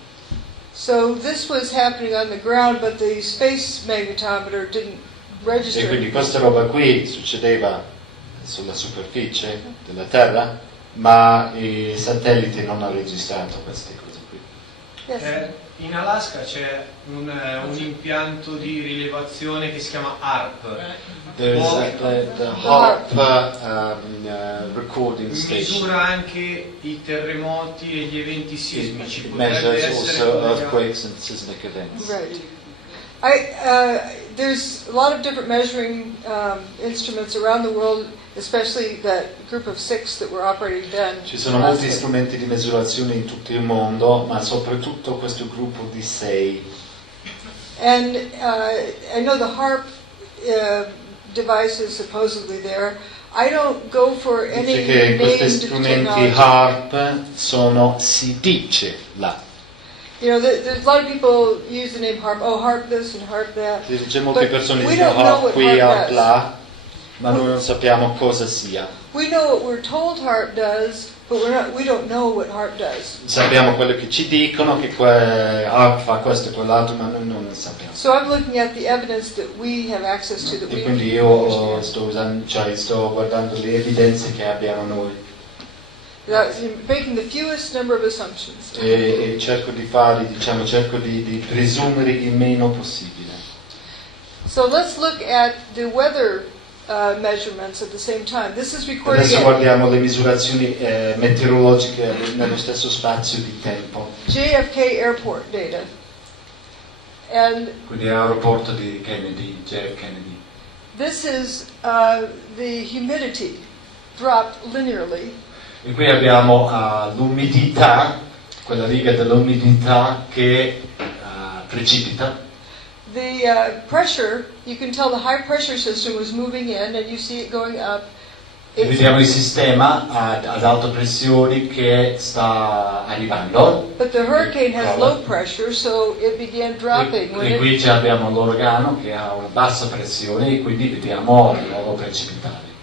So this was happening on the ground, but the space magnetometer didn't register. E quindi questa roba qui succedeva sulla superficie della Terra, ma i satelliti non hanno registrato queste cose qui. Yes. In Alaska c'è un impianto di rilevazione che si chiama HARP. There's the HARP recording station. Misura anche i terremoti e gli eventi sismici. It measures also earthquakes and seismic events. Right. There's a lot of different measuring instruments around the world, especially that group of 6 that were operating then. Ci sono molti strumenti di misurazione in tutto il mondo, ma soprattutto questo gruppo di 6. And I know the HARP device is supposedly there. I don't go for any Dice che questi named strumenti technology. HARP sono, si dice, là. You know, there's a lot of people use the name HARP. Oh, HARP this and HARP that. Dice molte But persone we dicono don't know HARP what qui, HARP HARP does. là. ma noi non sappiamo cosa sia. We know what we're told HAARP does, but we don't know what HAARP does. Sappiamo quello che ci dicono, che HAARP fa questo e quell'altro, ma noi non ne sappiamo. So I'm looking at the evidence that we have access to. E quindi io sto guardando le evidenze che abbiamo noi. Making the fewest number of assumptions. E cerco di fare, cerco di presumere il meno possibile. So let's look at the weather measurements at the same time. This is recorded. Adesso guardiamo le misurazioni meteorologiche nello stesso spazio di tempo. JFK Airport data. And quindi l'aeroporto di Kennedy, JF Kennedy. This is the humidity dropped linearly. E qui abbiamo l'umidità, quella riga dell'umidità che precipita. The pressure, you can tell the high pressure system was moving in and you see it going up. E vediamo il sistema ad alta pressione che sta arrivando. But the hurricane has low pressure, so it began dropping. E qui abbiamo l'uragano che ha una bassa pressione e quindi vediamo il nuovo precipitare.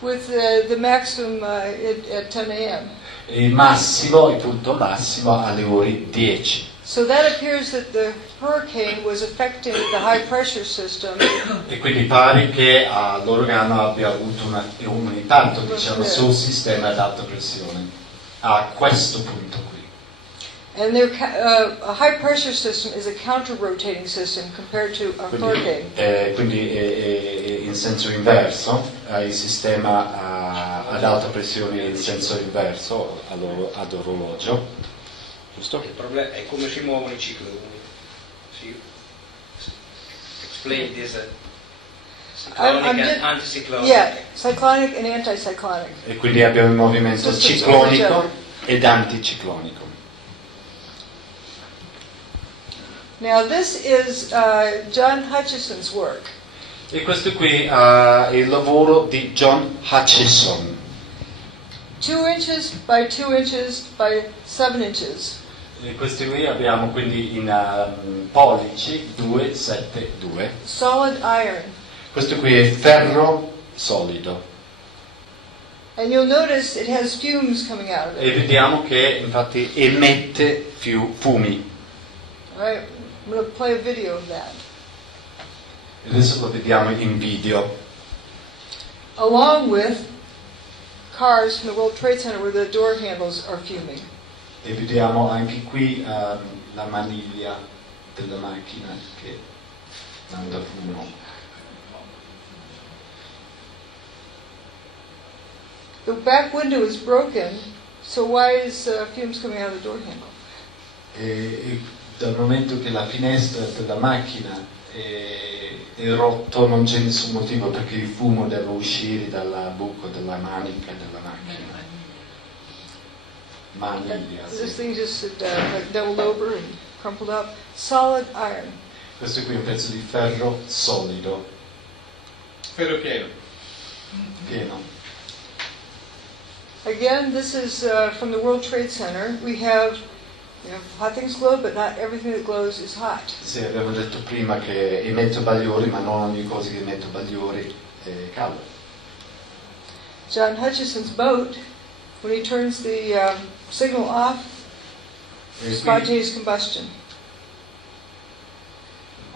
With the maximum at 10 a.m. Il massimo, il punto massimo alle ore 10. So that appears that the hurricane was affecting the high pressure system. E quindi pare che l'uragano abbia avuto un impatto, sul sistema ad alta pressione a questo punto qui. And a high pressure system is a counter-rotating system compared to a hurricane. Quindi in senso inverso, il sistema ad alta pressione in senso inverso ad orologio. Giusto? Il problema è come si muovono i cicli. Explain this. Cyclonic and anticyclonic. Yeah, cyclonic and anticyclonic. E quindi abbiamo il movimento ciclonico ed anticiclonico. Now this is John Hutchison's work. E questo qui è il lavoro di John Hutchison. 2 inches by 2 inches by 7 inches. E questi qui abbiamo quindi in pollici 2, 7, 2. Solid iron. Questo qui è ferro solido. And you'll notice it has fumes coming out of it. E vediamo che infatti emette fumi. All right, I'm going to play a video of that. Adesso lo vediamo in video. Along with cars from the World Trade Center where the door handles are fuming. E vediamo anche qui la maniglia della macchina che manda fumo. The back window is broken, so why is fumes coming out of the door handle? E dal momento che la finestra della macchina è rotto non c'è nessun motivo perché il fumo deve uscire dal buco della manica della macchina. Maniglia. This thing just like doubled over and crumpled up. Solid iron. Questo qui è un pezzo di ferro solido. Ferro pieno. Pieno. Again, this is from the World Trade Center. We have hot things glow, but not everything that glows is hot. Sì, abbiamo detto prima che emetto bagliori, ma non ogni cosa che emetto bagliori è calda. John Hutchison's boat, when he turns the signal off, spontaneous combustion.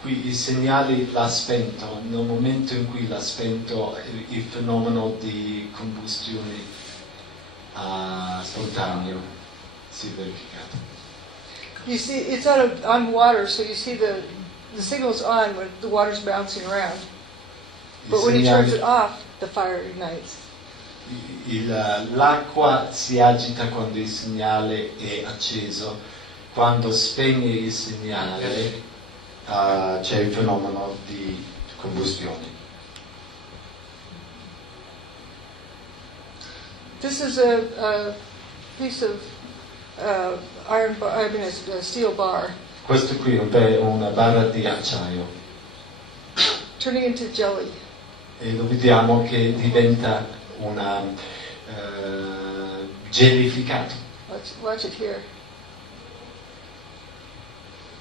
Qui il segnale l'ha spento, nel momento in cui l'ha spento il fenomeno di combustione spontaneo si è verificato. You see, it's on water, so you see the signal's on when the water's bouncing around. But when he turns it off, the fire ignites. L'acqua si agita quando il segnale è acceso, quando spegne il segnale c'è il fenomeno di combustione. This is a piece of a steel bar. Questo qui è una barra di acciaio. Turning into jelly. E lo vediamo che diventa una gelificato. Watch it here.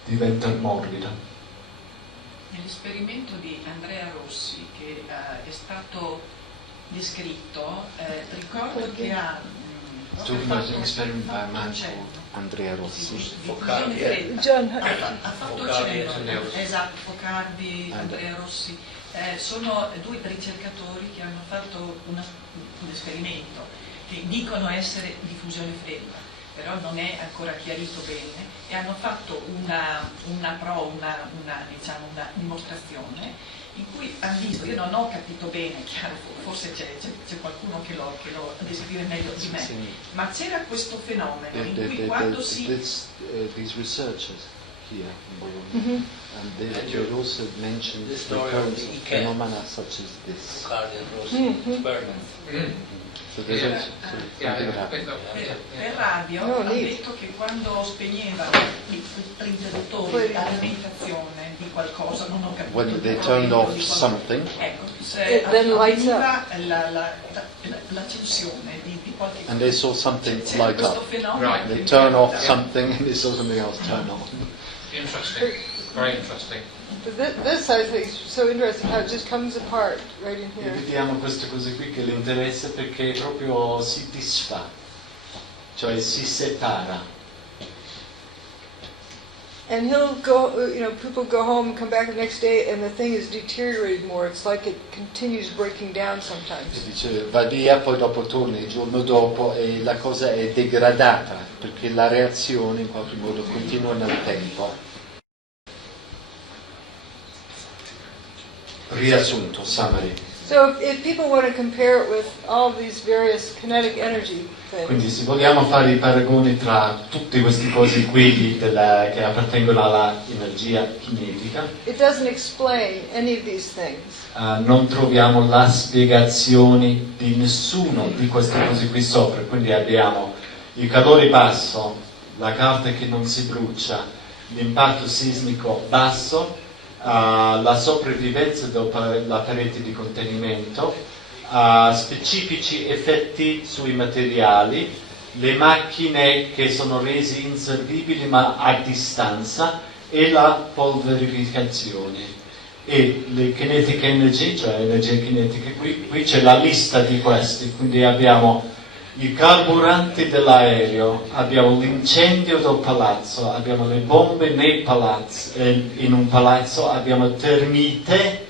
Diventa morbido. Nell'esperimento di Andrea Rossi, che è stato fatto descritto, ricordo che ha Andrea Rossi, ha fatto cenno, esatto, Focardi, Andrea Rossi, sono due ricercatori che hanno fatto un esperimento che dicono essere diffusione fredda, però non è ancora chiarito bene, e hanno fatto una dimostrazione in cui hanno visto, io non ho capito bene, chiaro, forse c'è qualcuno che lo descrive meglio di me, ma c'era questo fenomeno in cui quando these researchers here in Bologna, and they also mentioned recurrent phenomena such as this. So there's also something that happened. Per radio ha detto che quando spegnevano l'interruttore di alimentazione di qualcosa, non ho capito, When they turned off something, avveniva l'accensione di qualche cosa. and they saw something light up. They turn off something and they saw something else turn on. Interesting, very interesting. This I think is so interesting how it just comes apart right in E here. vediamo queste cose qui che le interessa perché proprio si disfa, cioè si separa. And he'll go, people go home and come back the next day and the thing is deteriorated more. It's like it continues breaking down sometimes. Dice, va via, poi dopo torna il giorno dopo e la cosa è degradata perché la reazione in qualche modo continua nel tempo. Riassunto, summary. So if people want to compare it with all these various kinetic energy things, Quindi se vogliamo fare i paragoni tra tutte queste cose qui che appartengono alla energia cinetica, it doesn't explain any of these things. non troviamo la spiegazione di nessuno di queste cose qui sopra. Quindi abbiamo il calore basso, la carta che non si brucia, l'impatto sismico basso, la sopravvivenza dopo la parete di contenimento, specifici effetti sui materiali, le macchine che sono rese inservibili ma a distanza e la polverificazione. E le kinetic energy, cioè energia kinetica, qui c'è la lista di questi, quindi abbiamo il carburante dell'aereo, abbiamo l'incendio del palazzo, abbiamo le bombe nei palazzi, in un palazzo abbiamo termite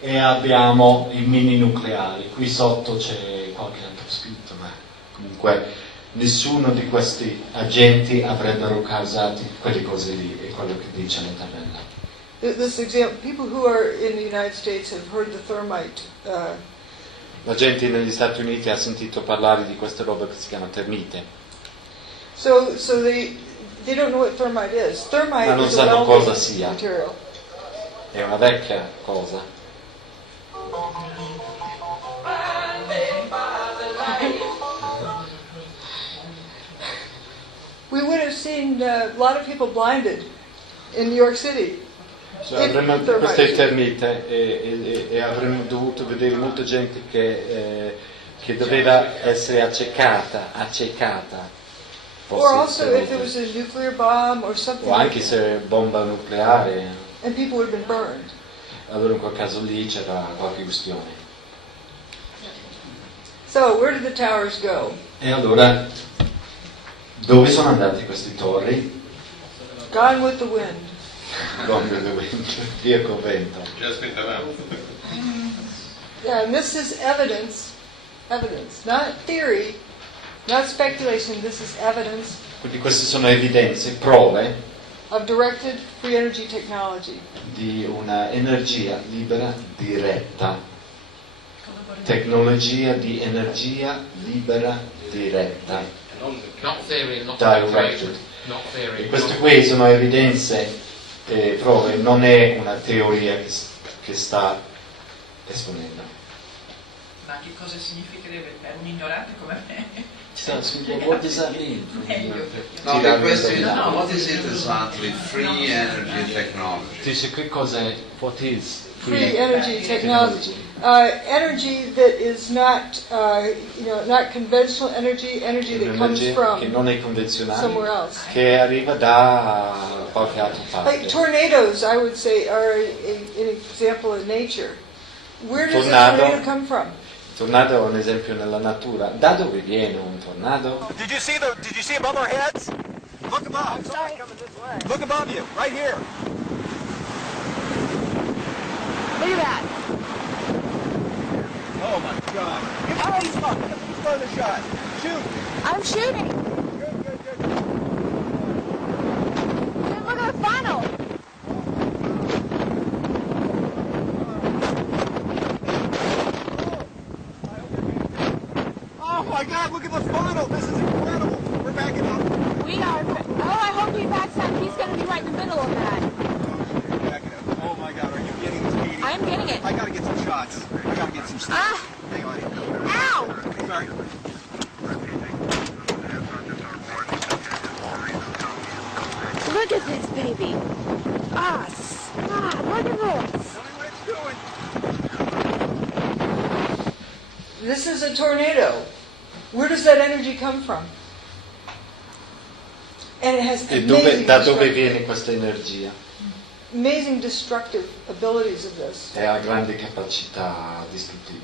e abbiamo i mini nucleari. Qui sotto c'è qualche altro scritto, ma comunque nessuno di questi agenti avrebbero causato quelle cose lì, è quello che dice la tabella. This example, people who are in the United States have heard the thermite. La gente negli Stati Uniti ha sentito parlare di questa roba che si chiama termite. So they don't know what thermite is. Thermite Ma non is a sanno cosa welding sia. material. È una vecchia cosa. We would have seen a lot of people blinded in New York City. Cioè, questo è il termite e avremmo dovuto vedere molta gente che doveva essere accecata. Or also if there was a nuclear bomb or something. O anche se bomba nucleare. And people would have been burned. Allora in quel caso lì c'era qualche questione. So where did the towers go? E allora dove sono andati questi torri? Gone with the wind. Gone with the wind, via col vento. Yeah, and this is evidence, not theory, not speculation, this is evidence Quindi queste sono evidenze, prove of directed free energy technology. di una energia libera diretta. Tecnologia di energia libera diretta. Not theory, not Directed. not theory. E queste qui sono evidenze e prove, non è una teoria che sta esponendo. Ma che cosa significherebbe per un ignorante come me? What does that mean? No, the question is, what is it exactly? Free energy technology. Dice che cos'è? What is Free energy technology. Energy that is not, not conventional energy that comes from che non è convenzionale, somewhere else. che arriva da qualche altra parte. Like tornadoes, I would say, are an example of nature. Where does the tornado come from? Il tornado è un esempio nella natura. Da dove viene un tornado? Did you see above our heads? Look above. Look above you, right here. Look at that. Oh my God. He's throwing the shot. Shoot. I'm shooting. Good. Then look at the funnel. Oh my God, look at the funnel. This is incredible. We're backing up. We are. Oh, I hope he backs up. He's going to be right in the middle of that. Oh my God, are you getting this meeting? I'm getting it. I gotta get some shots. I gotta get some stuff. Hang on. Ow! Sorry. Look at this baby. Look at this. This is a tornado. Where does that energy come from? And it has Da dove viene questa energia? amazing destructive abilities of this. E ha grandi capacità distruttive.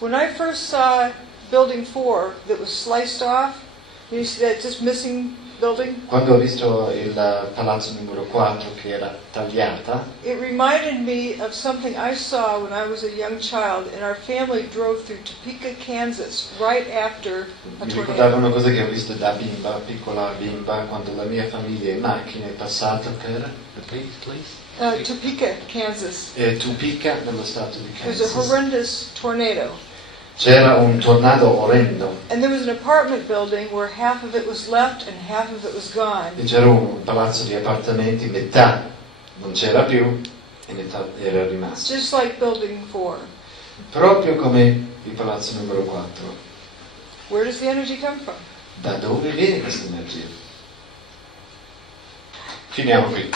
When I first saw Building 4 that was sliced off, you see that just missing building? Quando ho visto il palazzo numero 4 che era tagliata, It reminded me of something I saw when I was a young child and our family drove through Topeka, Kansas right after a mi tornado. ricordava una cosa che ho visto da bimba, piccola bimba, quando la mia famiglia in macchina è passata per Topeka, Kansas. Topeka, nello stato di It was a Kansas. horrendous tornado. C'era un tornado orrendo And there was an apartment building where half of it was left and half of it was gone. e c'era un palazzo di appartamenti, metà non c'era più e metà era rimasto. Just like Building 4. Proprio come il palazzo numero 4. Where does the energy come from? Da dove viene questa energia? Finiamo qui.